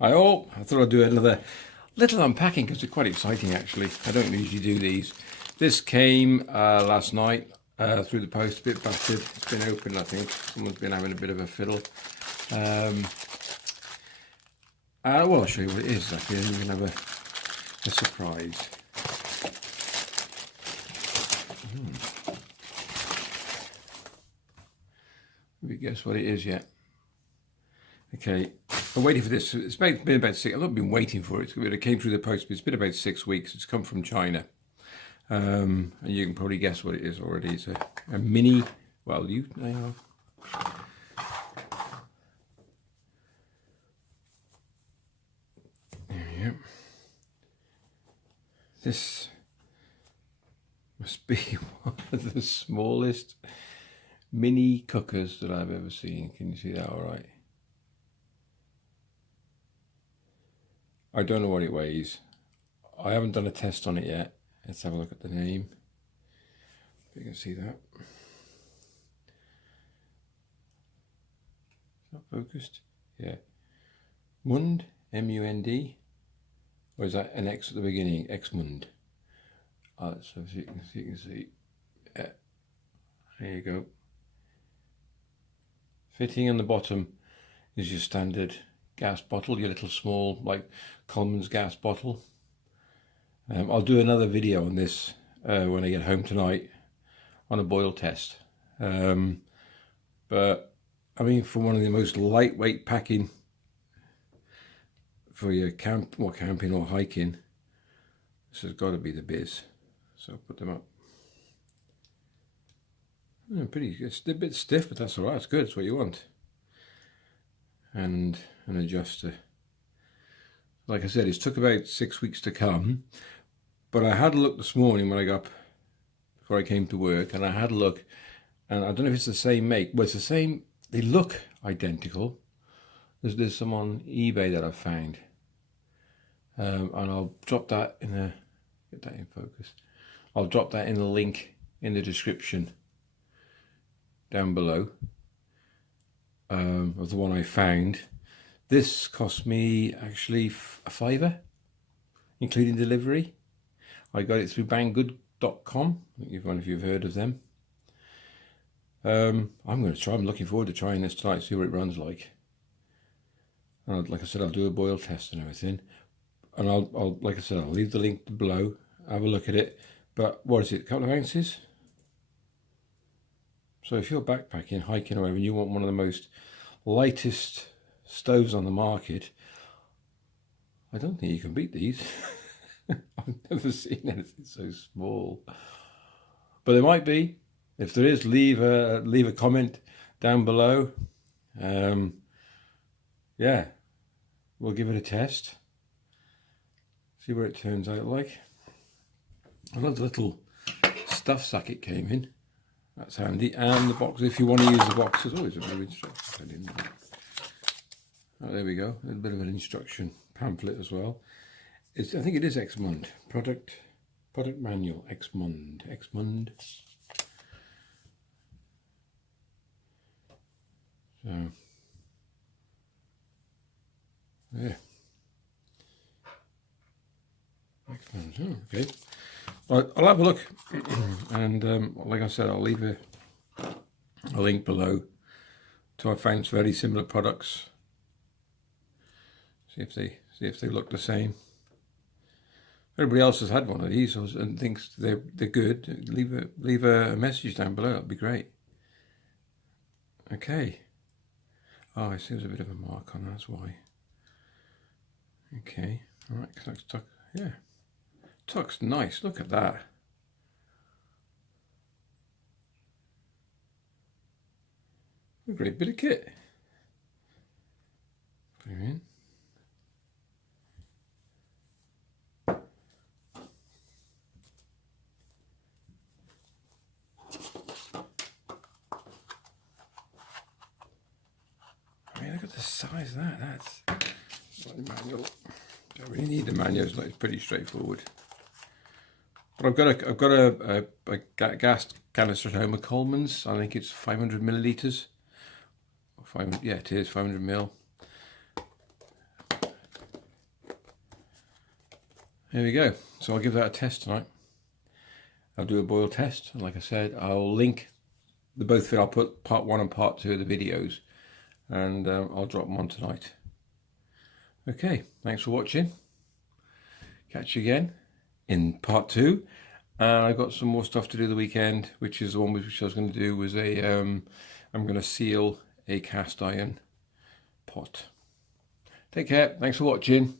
Hi all, I thought I'd do another little unpacking because it's quite exciting actually. I don't usually do these. This came last night through the post, a bit battered. It's been opened, I think. Someone's been having a bit of a fiddle. Well, I'll show you what it is actually, and you can have a surprise. Have you guessed what it is yet? Okay, I'm waiting for this. It's been about 6. I've not been waiting for it. It came through the post, but it's been about 6 weeks. It's come from China, and you can probably guess what it is already. It's a mini. Well, yeah. This must be one of the smallest mini cookers that I've ever seen. Can you see that all right? I don't know what it weighs. I haven't done a test on it yet. Let's have a look at the name. If you can see that. Is that focused? Yeah. Mund, M-U-N-D. Or is that an X at the beginning? Xmund. So you can see. Yeah. There you go. Fitting on the bottom is your standard gas bottle, your little small, like Coleman's gas bottle. I'll do another video on this when I get home tonight on a boil test. But I mean, for one of the most lightweight packing for your camping or hiking, this has got to be the biz. So I'll put them up. It's a bit stiff, but that's all right. It's good. It's what you want. And an adjuster. Like I said, it took about 6 weeks to come, but I had a look this morning when I got up before I came to work, and I had a look, and I don't know if it's the same make. Well, it's the same. They look identical. There's some on eBay that I've found, and I'll drop that in a get that in focus. I'll drop that in the link in the description down below of the one I found. This cost me actually a £5, including delivery. I got it through banggood.com. I think one of you have heard of them. I'm going to try. I'm looking forward to trying this tonight, see what it runs like. And like I said, I'll do a boil test and everything. And I'll like I said, I'll leave the link below. Have a look at it. But what is it? A couple of ounces? So if you're backpacking, hiking or whatever, and you want one of the most lightest stoves on the market, I don't think you can beat these. I've never seen anything so small. But there might be. If there is, leave a comment down below. Yeah, we'll give it a test. See what it turns out like. I love the little stuff sack it came in. That's handy. And the box, if you want to use the box, there's always a bit of instruction. Oh, there we go. A little bit of an instruction pamphlet as well. I think it is Xmund. Product manual. Xmund. So, yeah. Xmund. Oh, okay. I'll have a look, and like I said, I'll leave a link below to I found very similar products. See if they look the same. Everybody else has had one of these and thinks they're good. Leave a message down below. That'd be great. Okay. Oh, I see there's a bit of a mark on. That's why. Okay. All right. That's tuck. Yeah. Tuck's nice. Look at that. A great bit of kit. Put him in. I mean, look at the size of that. That's not the manual. Don't really need the manual. It's pretty straightforward. But I've got a gas canister at home, a Coleman's. I think it's 500 millilitres. Yeah, it is 500 ml. There we go. So I'll give that a test tonight. I'll do a boil test, and like I said, I'll link the both. I'll put part 1 and part 2 of the videos, and I'll drop them on tonight. Okay, thanks for watching. Catch you again in part 2. And I've got some more stuff to do the weekend, which is the one which I was going to do was I'm going to seal a cast iron pot. Take care. Thanks for watching.